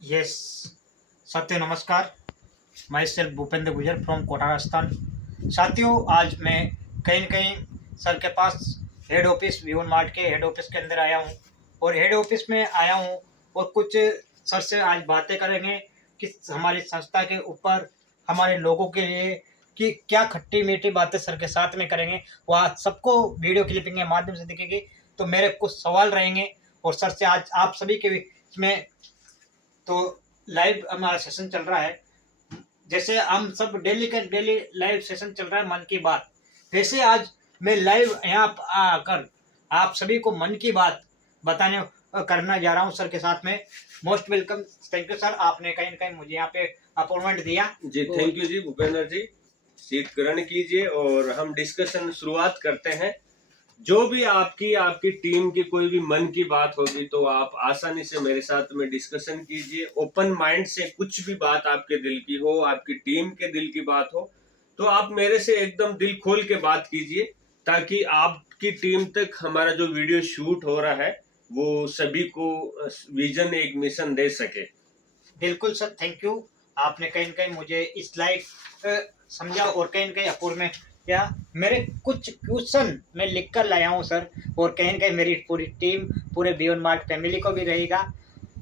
Yes साथियों नमस्कार। My self Bhupendra गुजर फ्रॉम कोटा राजस्थान। साथियों आज मैं कहीं न कहीं सर के पास हेड ऑफिस वीवन मार्ट के हेड ऑफिस के अंदर आया हूँ और हेड ऑफिस में आया हूँ और कुछ सर से आज बातें करेंगे कि हमारी संस्था के ऊपर हमारे लोगों के लिए कि क्या खट्टी मीठी बातें सर के साथ में करेंगे। वह सबको वीडियो क्लिपिंग के माध्यम से दिखेगी। तो मेरे कुछ सवाल रहेंगे और सर से आज आप सभी के बीच में तो लाइव हमारा सेशन चल रहा है। जैसे हम सब डेली का डेली लाइव सेशन चल रहा है मन की बात, वैसे आज मैं लाइव यहाँ आकर आप सभी को मन की बात बताने करना जा रहा हूँ सर के साथ में। Most welcome. Thank you sir, आपने कहीं ना कहीं मुझे यहाँ पे अपॉइंटमेंट दिया जी। Thank you ji Bhupendra ji. Seat ग्रहण कीजिए और हम डिस्कशन शुरुआत करते हैं। जो भी आपकी टीम की कोई भी मन की बात होगी तो आप आसानी से मेरे साथ में डिस्कशन कीजिए। ओपन माइंड से कुछ भी बात आपके दिल की हो, आपकी टीम के दिल की बात हो, तो आप मेरे से एकदम दिल खोल के बात कीजिए ताकि आपकी टीम तक हमारा जो वीडियो शूट हो रहा है वो सभी को विजन एक मिशन दे सके। बिल्कुल सर, थैंक यू। आपने कहीं न कहीं मुझे इस लाइक समझा और कहीं न कहीं अपूर्व में क्या मेरे कुछ क्वेश्चन मैं लिख कर लाया हूँ सर, और कहीं न कहीं मेरी पूरी टीम पूरे बियॉन्ड मार्ट फैमिली को भी रहेगा।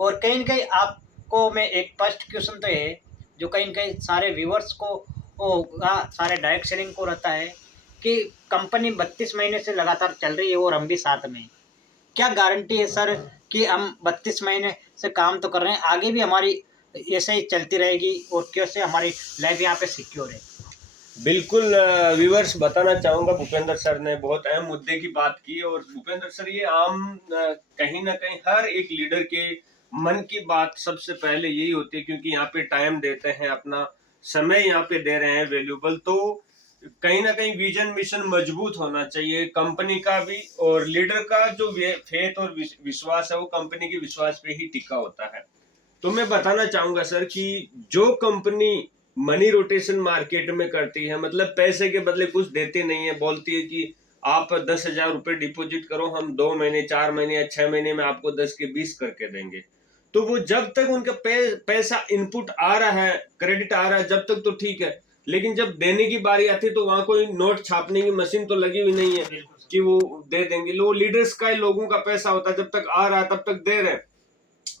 और कहीं न कहीं आपको मैं एक फर्स्ट क्वेश्चन तो है जो कहीं न कहीं सारे व्यूअर्स को होगा, सारे डायरेक्ट सेलिंग को रहता है कि कंपनी 32 महीने से लगातार चल रही है और हम भी साथ में। क्या गारंटी है सर कि हम 32 महीने से काम तो कर रहे हैं, आगे भी हमारी ऐसे ही चलती रहेगी और कैसे हमारी लाइफ यहाँ पे सिक्योर है? बिल्कुल व्यूअर्स बताना चाहूंगा, भूपेंद्र सर ने बहुत अहम मुद्दे की बात की और भूपेंद्र सर ये आम कहीं ना कहीं हर एक लीडर के मन की बात सबसे पहले यही होती है, क्योंकि यहाँ पे टाइम देते हैं, अपना समय यहाँ पे दे रहे हैं वैल्यूबल। तो कहीं ना कहीं विजन मिशन मजबूत होना चाहिए कंपनी का भी, और लीडर का जो फेथ और विश्वास है वो कंपनी के विश्वास पे ही टिका होता है। तो मैं बताना चाहूंगा सर कि जो कंपनी मनी रोटेशन मार्केट में करती है, मतलब पैसे के बदले कुछ देती नहीं है, बोलती है कि आप 10,000 रुपए डिपॉजिट करो, हम 2 महीने 4 महीने या 6 महीने में आपको 10 के 20 करके देंगे। तो वो जब तक उनका पैसा इनपुट आ रहा है, क्रेडिट आ रहा है, जब तक तो ठीक है, लेकिन जब देने की बारी आती है तो वहां कोई नोट छापने की मशीन तो लगी हुई नहीं है कि वो दे देंगे। वो लीडर्स का लोगों का पैसा होता है, जब तक आ रहा है तब तक दे रहे हैं।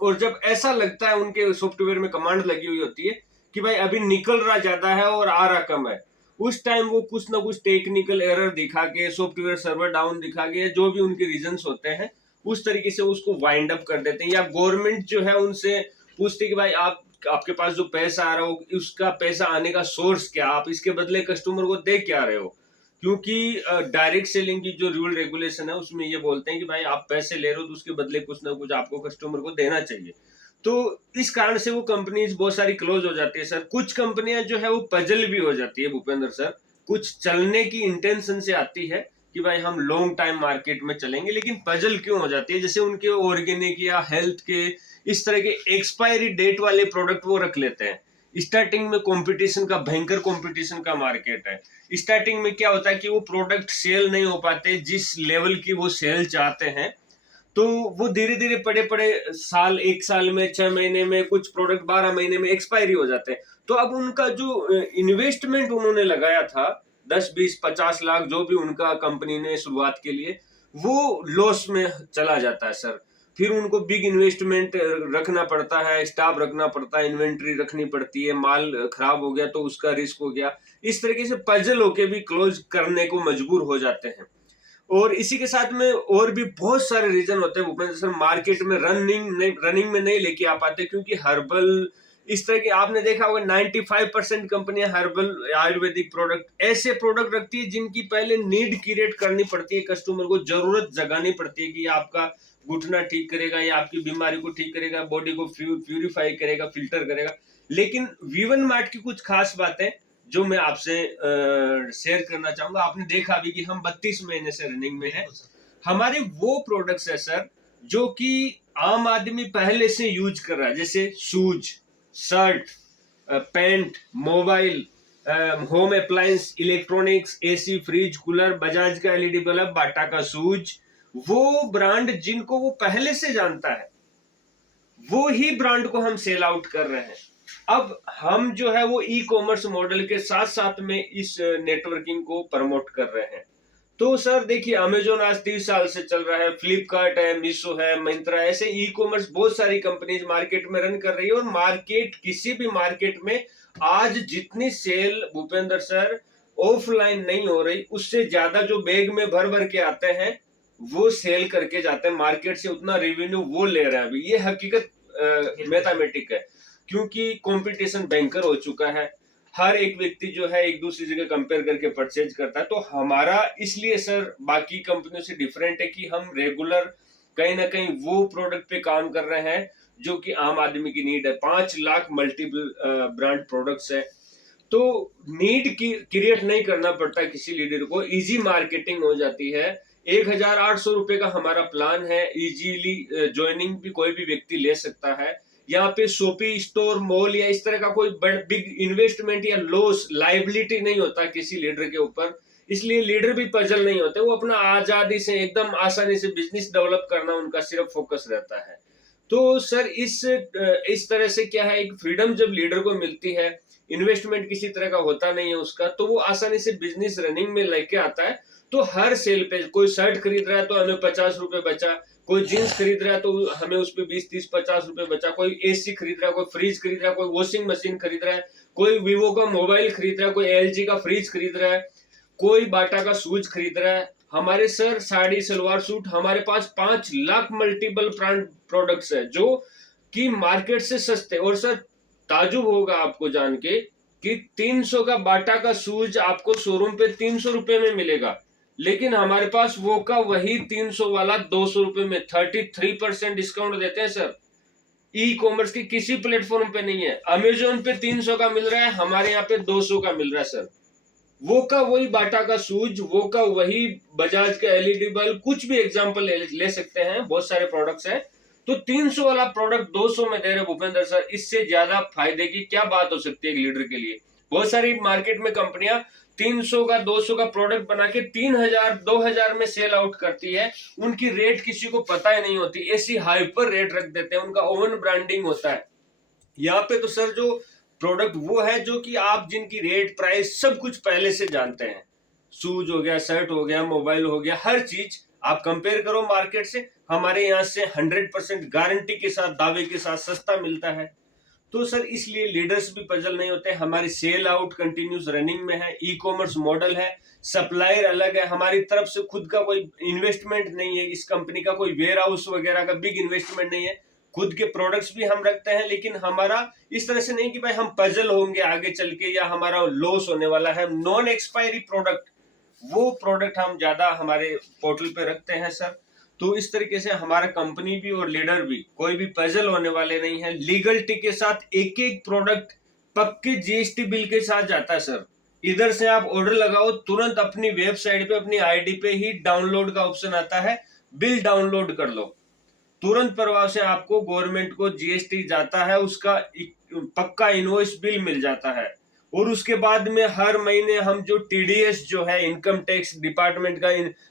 और जब ऐसा लगता है, उनके सॉफ्टवेयर में कमांड लगी हुई होती है कि भाई अभी निकल रहा ज्यादा है और आ रहा कम है, उस टाइम वो कुछ ना कुछ टेक्निकल एरर दिखा के, सॉफ्टवेयर सर्वर डाउन दिखा के, जो भी उनके रीजंस होते हैं उस तरीके से उसको वाइंड अप कर देते हैं। या गवर्नमेंट जो है उनसे पूछते कि भाई आपके पास जो पैसा आ रहा हो उसका पैसा आने का सोर्स क्या, आप इसके बदले कस्टमर को दे क्या रहे हो। क्योंकि डायरेक्ट सेलिंग की जो रूल रेगुलेशन है उसमें ये बोलते हैं कि भाई आप पैसे ले रहे हो तो उसके बदले कुछ ना कुछ आपको कस्टमर को देना चाहिए। तो इस कारण से वो कंपनीज बहुत सारी क्लोज हो जाती है सर। कुछ कंपनियां जो है वो पजल भी हो जाती है भूपेंद्र सर, कुछ चलने की इंटेंशन से आती है कि भाई हम लॉन्ग टाइम मार्केट में चलेंगे, लेकिन पजल क्यों हो जाती है, जैसे उनके ऑर्गेनिक या हेल्थ के इस तरह के एक्सपायरी डेट वाले प्रोडक्ट वो रख लेते हैं। स्टार्टिंग में कंपटीशन का, भयंकर कंपटीशन का मार्केट है। स्टार्टिंग में क्या होता है कि वो प्रोडक्ट सेल नहीं हो पाते जिस लेवल की वो सेल चाहते हैं, तो वो धीरे धीरे पड़े पड़े साल, 1 साल में, 6 महीने में, कुछ प्रोडक्ट 12 महीने में एक्सपायरी हो जाते हैं। तो अब उनका जो इन्वेस्टमेंट उन्होंने लगाया था 10, 20, 50 लाख, जो भी उनका कंपनी ने शुरुआत के लिए, वो लॉस में चला जाता है सर। फिर उनको बिग इन्वेस्टमेंट रखना पड़ता है, स्टाफ रखना पड़ता है, इन्वेंट्री रखनी पड़ती है, माल खराब हो गया तो उसका रिस्क हो गया। इस तरीके से पजल होके भी क्लोज करने को मजबूर हो जाते हैं। और इसी के साथ में और भी बहुत सारे रीजन होते हैं भूपेंद्र सर, मार्केट में रनिंग में नहीं लेके आ पाते, क्योंकि हर्बल इस तरह के आपने देखा होगा 95% कंपनियां हर्बल आयुर्वेदिक प्रोडक्ट, ऐसे प्रोडक्ट रखती है जिनकी पहले नीड क्रिएट करनी पड़ती है, कस्टमर को जरूरत जगानी पड़ती है कि ये आपका घुटना ठीक करेगा, या आपकी बीमारी को ठीक करेगा, बॉडी को प्यूरिफाई करेगा, फिल्टर करेगा। लेकिन वीवन मार्ट की कुछ खास बातें जो मैं आपसे शेयर करना चाहूंगा। आपने देखा भी कि हम 32 महीने से रनिंग में हैं। हमारे वो प्रोडक्ट्स है सर जो कि आम आदमी पहले से यूज कर रहा है, जैसे shoes, shirt, pant, mobile, home appliance, electronics, AC, fridge, cooler, Bajaj का एलईडी बल्ब, बाटा का शूज, वो ब्रांड जिनको वो पहले से जानता है, वो ही ब्रांड को हम सेल आउट कर रहे हैं। अब हम जो है वो ई कॉमर्स मॉडल के साथ साथ में इस नेटवर्किंग को प्रमोट कर रहे हैं। तो सर देखिए, अमेजोन आज 30 साल से चल रहा है, फ्लिपकार्ट है, मीशो है, मिंत्रा, ऐसे ई कॉमर्स बहुत सारी कंपनीज मार्केट में रन कर रही है। और मार्केट, किसी भी मार्केट में आज जितनी सेल भूपेंद्र सर ऑफलाइन नहीं हो रही, उससे ज्यादा जो बैग में भर भर के आते हैं वो सेल करके जाते हैं मार्केट से, उतना रेवेन्यू वो ले रहे हैं। अभी ये हकीकत मैथमेटिक है, क्योंकि कंपटीशन भयंकर हो चुका है। हर एक व्यक्ति जो है एक दूसरी जगह कंपेयर करके परचेज करता है। तो हमारा इसलिए सर बाकी कंपनियों से डिफरेंट है कि हम रेगुलर कहीं ना कहीं वो प्रोडक्ट पे काम कर रहे हैं जो कि आम आदमी की नीड है। 5 लाख मल्टीपल ब्रांड प्रोडक्ट्स है, तो नीड की क्रिएट नहीं करना पड़ता किसी लीडर को, इजी मार्केटिंग हो जाती है। 1800 रुपए का हमारा प्लान है, इजीली ज्वाइनिंग भी कोई भी व्यक्ति ले सकता है। यहाँ पे शॉपी स्टोर, मॉल या इस तरह का कोई बिग इन्वेस्टमेंट या लॉस, लाइबिलिटी नहीं होता किसी लीडर के ऊपर, इसलिए लीडर भी पजल नहीं होते। वो अपना आजादी से एकदम आसानी से बिजनेस डेवलप करना उनका सिर्फ फोकस रहता है। तो सर इस तरह से क्या है, एक फ्रीडम जब लीडर को मिलती है, इन्वेस्टमेंट किसी तरह का होता नहीं है उसका, तो वो आसानी से बिजनेस रनिंग में लेके आता है। तो हर सेल पे कोई शर्ट खरीद रहा है तो हमें 50 रुपए बचा, कोई जींस खरीद रहा है तो हमें उस पे 20, 30, 50 रुपए बचा, कोई एसी खरीद रहा है, कोई फ्रिज खरीद रहा है, कोई वॉशिंग मशीन खरीद रहा है, कोई वीवो का मोबाइल खरीद रहा है, कोई एलजी का फ्रिज खरीद रहा है, कोई बाटा का शूज खरीद रहा है। हमारे सर साड़ी, सलवार सूट, हमारे पास 5 लाख मल्टीपल ब्रांड प्रोडक्ट्स है जो कि मार्केट से सस्ते। और सर ताजुब होगा आपको जान के कि 300 का बाटा का शूज आपको शोरूम पे 300 रुपए में मिलेगा, लेकिन हमारे पास वो का वही 300 वाला 200 रुपए में 33% डिस्काउंट देते हैं सर। ई कॉमर्स की किसी प्लेटफॉर्म पे नहीं है। अमेजोन पे 300 का मिल रहा है, हमारे यहाँ पे 200 का मिल रहा है सर। वो का वही बाटा का शूज, वो का वही बजाज का एलईडी बल्ब, कुछ भी एग्जांपल ले सकते हैं, बहुत सारे प्रोडक्ट्स हैं। तो 300 वाला प्रोडक्ट 200 में दे रहे भूपेंद्र सर, इससे ज्यादा फायदे की क्या बात हो सकती है एक लीडर के लिए। बहुत सारी मार्केट में कंपनियां 300 का 200 का प्रोडक्ट बना के 3000 2000 में सेल आउट करती है, उनकी रेट किसी को पता ही नहीं होती, ऐसी हाइपर रेट रख देते हैं, उनका ओवन ब्रांडिंग होता है। यहाँ पे तो सर जो प्रोडक्ट वो है जो कि आप जिनकी रेट, प्राइस सब कुछ पहले से जानते हैं। शूज हो गया, शर्ट हो गया, मोबाइल हो गया, हर चीज आप कंपेयर करो मार्केट से, हमारे यहाँ से 100% गारंटी के साथ, दावे के साथ सस्ता मिलता है। तो सर इसलिए लीडर्स भी पजल नहीं होते। हमारी सेल आउट कंटिन्यूस रनिंग में है, ई कॉमर्स मॉडल है, सप्लायर अलग है, हमारी तरफ से खुद का कोई इन्वेस्टमेंट नहीं है, इस कंपनी का कोई वेयर हाउस वगैरह का बिग इन्वेस्टमेंट नहीं है, खुद के प्रोडक्ट्स भी हम रखते हैं। लेकिन हमारा इस तरह से नहीं कि भाई हम पजल होंगे आगे चल के या हमारा लॉस होने वाला है। नॉन एक्सपायरी प्रोडक्ट, वो प्रोडक्ट हम ज्यादा हमारे पोर्टल पे रखते हैं सर। तो इस तरीके से हमारा कंपनी भी और लीडर भी कोई भी पजल होने वाले नहीं है। लीगलिटी के साथ एक एक प्रोडक्ट पक्के जीएसटी बिल के साथ जाता है सर। इधर से आप ऑर्डर लगाओ, तुरंत अपनी वेबसाइट पे अपनी आईडी पे ही डाउनलोड का ऑप्शन आता है, बिल डाउनलोड कर लो, तुरंत प्रभाव से आपको गवर्नमेंट को जीएसटी जाता है, उसका पक्का इनवॉइस बिल मिल जाता है। और उसके बाद में हर महीने हम जो टीडीएस जो है, इनकम टैक्स डिपार्टमेंट का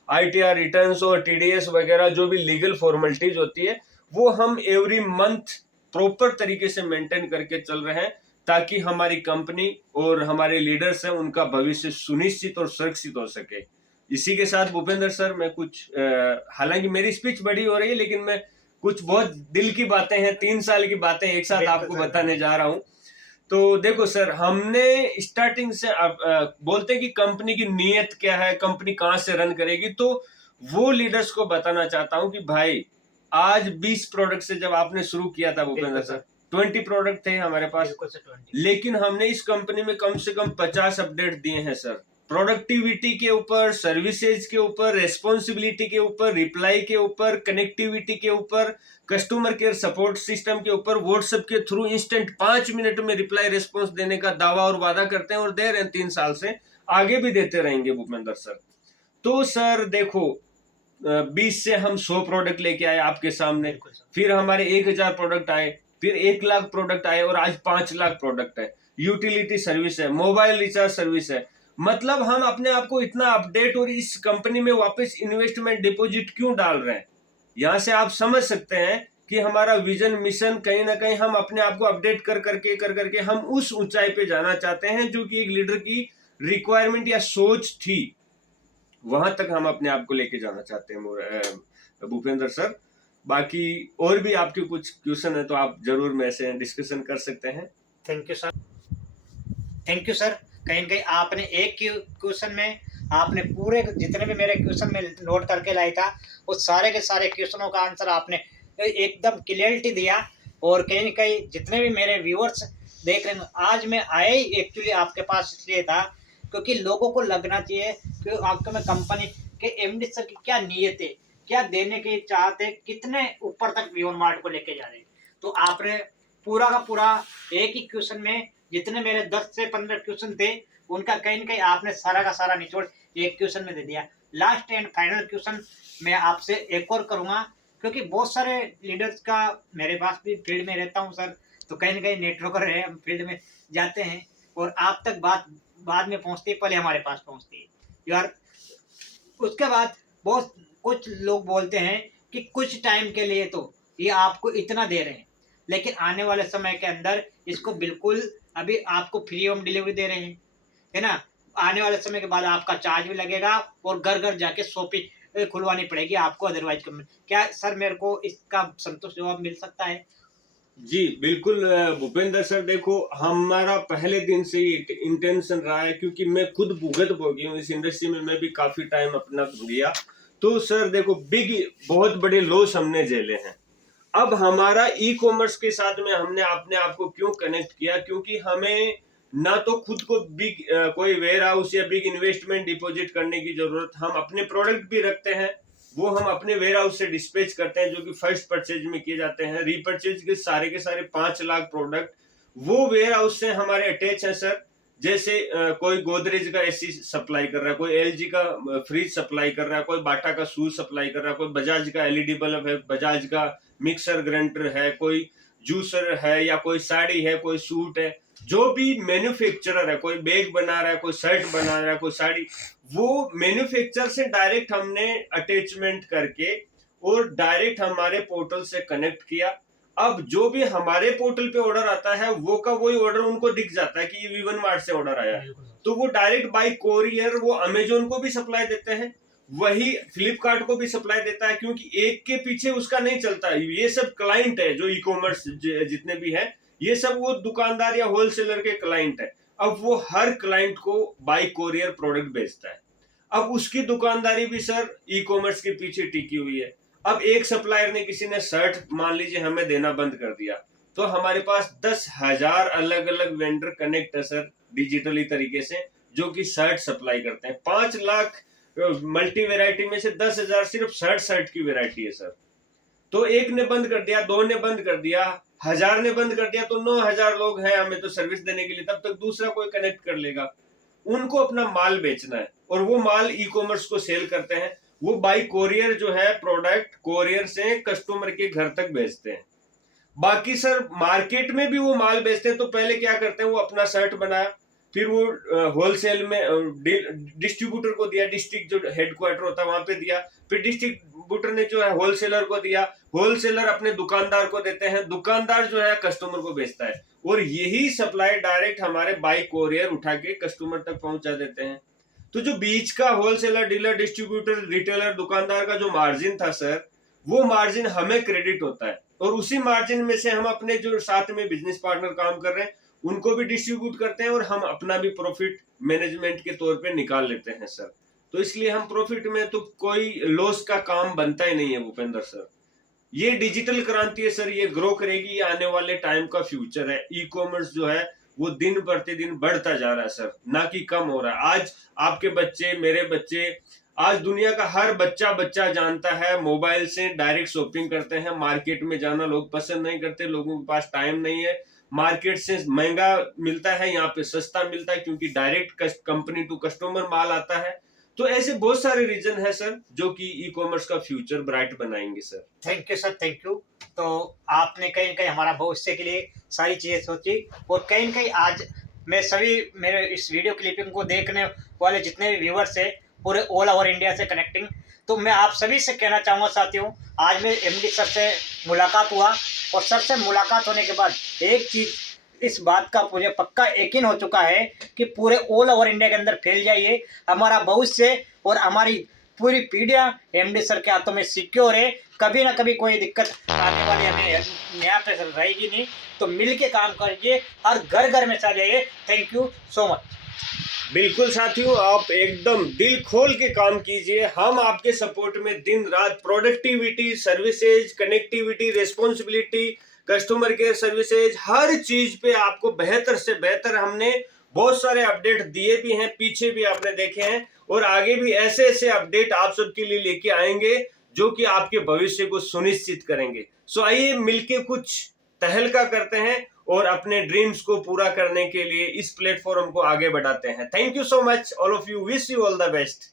आईटीआर रिटर्न्स और टीडीएस वगैरह जो भी लीगल फॉर्मेलिटीज होती है, वो हम एवरी मंथ प्रॉपर तरीके से मेंटेन करके चल रहे हैं, ताकि हमारी कंपनी और हमारे लीडर्स हैं उनका भविष्य सुनिश्चित और सुरक्षित हो सके। इसी के साथ भूपेंद्र सर मैं कुछ हालांकि मेरी स्पीच बड़ी हो रही है, लेकिन मैं कुछ बहुत दिल की बातें हैं, 3 साल की बातें एक साथ आपको बताने जा रहा हूं। तो देखो सर, हमने स्टार्टिंग से बोलते हैं कि कंपनी की नीयत क्या है, कंपनी कहां से रन करेगी, तो वो लीडर्स को बताना चाहता हूं कि भाई आज 20 प्रोडक्ट से जब आपने शुरू किया था भूपेंद्र सर, 20 प्रोडक्ट थे हमारे पास, लेकिन हमने इस कंपनी में कम से कम 50 अपडेट दिए हैं सर। प्रोडक्टिविटी के ऊपर, सर्विसेज के ऊपर, रेस्पॉन्सिबिलिटी के ऊपर, रिप्लाई के ऊपर, कनेक्टिविटी के ऊपर, कस्टमर केयर सपोर्ट सिस्टम के ऊपर, व्हाट्सएप के थ्रू इंस्टेंट 5 मिनट में रिप्लाई रेस्पॉन्स देने का दावा और वादा करते हैं और दे रहे हैं 3 साल से, आगे भी देते रहेंगे भूपेंद्र सर। तो सर देखो, 20 से हम 100 प्रोडक्ट लेके आए आपके सामने, फिर हमारे 1000 प्रोडक्ट आए, फिर 1 लाख प्रोडक्ट आए और आज 5 लाख प्रोडक्ट है। यूटिलिटी सर्विस है, मोबाइल रिचार्ज सर्विस है, मतलब हम अपने आप को इतना अपडेट और इस कंपनी में वापस इन्वेस्टमेंट डिपॉजिट क्यों डाल रहे हैं। यहां से आप समझ सकते हैं कि हमारा विजन मिशन कहीं ना कहीं हम अपने आप को अपडेट कर करके हम उस ऊंचाई पे जाना चाहते हैं जो कि एक लीडर की रिक्वायरमेंट या सोच थी, वहां तक हम अपने आप को लेके जाना चाहते हैं भूपेंद्र सर। बाकी और भी आपके कुछ क्वेश्चन है तो आप जरूर मेरे से डिस्कशन कर सकते हैं। Thank you sir, thank you sir. कहीं न कहीं आपने एक क्वेश्चन में आपने पूरे जितने भी मेरे क्वेश्चन में नोट करके लाया था, वो सारे के सारे क्वेश्चनों का आंसर आपने एकदम क्लियरिटी दिया। और कहीं न कहीं जितने भी मेरे व्यूअर्स देख रहे हैं, आज मैं आया ही एक्चुअली आपके पास इसलिए था क्योंकि लोगों को लगना चाहिए कि आपके में कंपनी के एमडी सर की क्या नीयत है, क्या देने की चाहते हैं, कितने ऊपर तक बियॉन्ड मार्ट को लेके जा रहे हैं। तो आपने पूरा का पूरा एक ही क्वेश्चन में जितने मेरे 10 से 15 क्वेश्चन थे, उनका कहीं न कहीं आपने सारा का सारा निचोड़ एक क्वेश्चन में दे दिया। लास्ट एंड फाइनल क्वेश्चन मैं आपसे एक और करूँगा, क्योंकि बहुत सारे लीडर्स का मेरे पास भी फील्ड में रहता हूँ सर, तो कहीं न कहीं नेटवर्कर है, हम फील्ड में जाते हैं और आप तक बात बाद में पहुँचती है, पहले हमारे पास पहुँचती है। यार उसके बाद बहुत कुछ लोग बोलते हैं कि कुछ टाइम के लिए तो ये आपको इतना दे रहे हैं, लेकिन आने वाले समय के अंदर इसको बिल्कुल अभी आपको फ्री होम डिलीवरी दे रहे हैं, है ना। आने वाले समय के बाद आपका चार्ज भी लगेगा और घर घर जाके शॉपिंग खुलवानी पड़ेगी आपको, अदरवाइज क्या सर मेरे को इसका संतुष्ट जवाब मिल सकता है? जी बिल्कुल भूपेंद्र सर, देखो हमारा पहले दिन से ही इंटेंशन रहा है, क्योंकि मैं खुद भुगत भोगी हूँ इस इंडस्ट्री में, मैं भी काफी टाइम अपना दिया। तो सर देखो, बहुत बड़े लॉस हमने झेले हैं। अब हमारा ई कॉमर्स के साथ में हमने अपने आप को क्यों कनेक्ट किया, क्योंकि हमें ना तो खुद को बिग कोई वेयर हाउस या बिग इन्वेस्टमेंट डिपॉजिट करने की जरूरत, हम अपने प्रोडक्ट भी रखते हैं, वो हम अपने वेयर हाउस से डिस्पैच करते हैं जो कि फर्स्ट परचेज में किए जाते हैं। रीपरचेज के सारे 5 लाख प्रोडक्ट वो वेयर हाउस से हमारे अटैच है सर। जैसे कोई गोदरेज का एसी सप्लाई कर रहा है, कोई एलजी का फ्रिज सप्लाई कर रहा है, कोई बाटा का शूज सप्लाई कर रहा है, कोई बजाज का एलईडी बल्ब है, बजाज का मिक्सर ग्राइंडर है, कोई जूसर है, या कोई साड़ी है, कोई सूट है, जो भी मैन्युफैक्चरर है, कोई बैग बना रहा है, कोई शर्ट बना रहा है, कोई साड़ी, वो मैन्युफैक्चरर से डायरेक्ट हमने अटैचमेंट करके और डायरेक्ट हमारे पोर्टल से कनेक्ट किया। अब जो भी हमारे पोर्टल पे ऑर्डर आता है वो का वही ऑर्डर उनको दिख जाता है कि ये विवन मार्ट से ऑर्डर आया है, तो वो डायरेक्ट बाय कोरियर वो अमेजोन को भी सप्लाई देते हैं, वही फ्लिपकार्ट को भी सप्लाई देता है, क्योंकि एक के पीछे उसका नहीं चलता। ये सब क्लाइंट है जो ई कॉमर्स जितने भी है, ये सब वो दुकानदार या होलसेलर के क्लाइंट है। अब वो हर क्लाइंट को बाय कोरियर प्रोडक्ट बेचता है। अब उसकी दुकानदारी भी सर ई कॉमर्स के पीछे टिकी हुई है। अब एक सप्लायर ने, किसी ने शर्ट मान लीजिए हमें देना बंद कर दिया, तो हमारे पास 10,000 अलग अलग वेंडर कनेक्ट है सर डिजिटली तरीके से, जो कि शर्ट सप्लाई करते हैं। 5 लाख मल्टी वेराइटी में से 10,000 सिर्फ शर्ट की वेराइटी है सर। तो एक ने बंद कर दिया, 2 ने बंद कर दिया, 1000 ने बंद कर दिया, तो 9,000 लोग हैं हमें तो सर्विस देने के लिए, तब तक दूसरा कोई कनेक्ट कर लेगा। उनको अपना माल बेचना है और वो माल ई कॉमर्स को सेल करते हैं। वो बाई कोरियर जो है प्रोडक्ट कोरियर से कस्टमर के घर तक भेजते हैं। बाकी सर मार्केट में भी वो माल बेचते हैं। तो पहले क्या करते हैं, वो अपना शर्ट बनाया, फिर वो होलसेल में डिस्ट्रीब्यूटर को दिया, डिस्ट्रिक्ट जो हेडक्वार्टर होता है वहां पे दिया, फिर डिस्ट्रीब्यूटर ने जो है होलसेलर को दिया, होलसेलर अपने दुकानदार को देते हैं, दुकानदार जो है कस्टमर को बेचता है, और यही सप्लाई डायरेक्ट हमारे बाई कोरियर उठा के कस्टमर तक पहुंचा देते हैं। तो जो बीच का होलसेलर, डीलर, डिस्ट्रीब्यूटर, रिटेलर, दुकानदार का जो मार्जिन था सर, वो मार्जिन हमें क्रेडिट होता है, और उसी मार्जिन में से हम अपने जो साथ में बिजनेस पार्टनर काम कर रहे हैं उनको भी डिस्ट्रीब्यूट करते हैं, और हम अपना भी प्रॉफिट मैनेजमेंट के तौर पे निकाल लेते हैं सर। तो इसलिए हम प्रॉफिट में तो कोई लॉस का काम बनता ही नहीं है भूपेंद्र सर। ये डिजिटल क्रांति है सर, ये ग्रो करेगी, ये आने वाले टाइम का फ्यूचर है। ई कॉमर्स जो है वो दिन प्रतिदिन बढ़ता जा रहा है सर, ना कि कम हो रहा है। आज आपके बच्चे, मेरे बच्चे, आज दुनिया का हर बच्चा जानता है, मोबाइल से डायरेक्ट शॉपिंग करते हैं। मार्केट में जाना लोग पसंद नहीं करते, लोगों के पास टाइम नहीं है। मार्केट से महंगा मिलता है, यहाँ पे सस्ता मिलता है, क्योंकि डायरेक्ट कंपनी टू कस्टमर माल आता है। तो ऐसे बहुत सारे रीजन है सर जो कि ई कॉमर्स का फ्यूचर ब्राइट बनाएंगे sir. Thank you sir, thank you. तो आपने कहीं न कहीं हमारा भविष्य के लिए सारी चीज़ें सोची, और कहीं न कहीं आज मैं सभी मेरे इस वीडियो क्लिपिंग को देखने वाले जितने भी व्यूअर्स हैं पूरे ऑल ओवर इंडिया से कनेक्टिंग तो मैं आप सभी से कहना चाहूँगा साथियों, आज मैं एमडी सर से मुलाकात हुआ और सर से मुलाकात होने के बाद एक चीज़ इस बात का मुझे पक्का यकीन हो चुका है कि पूरे ऑल ओवर इंडिया के अंदर फैल जाइए। हमारा भविष्य और हमारी पूरी पीढ़ियाँ एमडी सर के हाथों में सिक्योर है। कभी ना कभी कोई दिक्कत आने वाली हमें यहाँ पे रहेगी नहीं। तो मिल के काम करिए, हर घर घर में चला जाइए। Thank you so much. बिल्कुल साथियों, आप एकदम दिल खोल के काम कीजिए। हम आपके सपोर्ट में दिन रात productivity, services, connectivity, responsibility, customer care services, हर चीज पे आपको बेहतर से बेहतर हमने बहुत सारे अपडेट दिए भी हैं, पीछे भी आपने देखे हैं, और आगे भी ऐसे ऐसे अपडेट आप सबके लिए लेके आएंगे जो कि आपके भविष्य को सुनिश्चित करेंगे। सो आइए मिलके कुछ तहलका करते हैं और अपने ड्रीम्स को पूरा करने के लिए इस प्लेटफॉर्म को आगे बढ़ाते हैं। Thank you so much all of you, wish you all the best.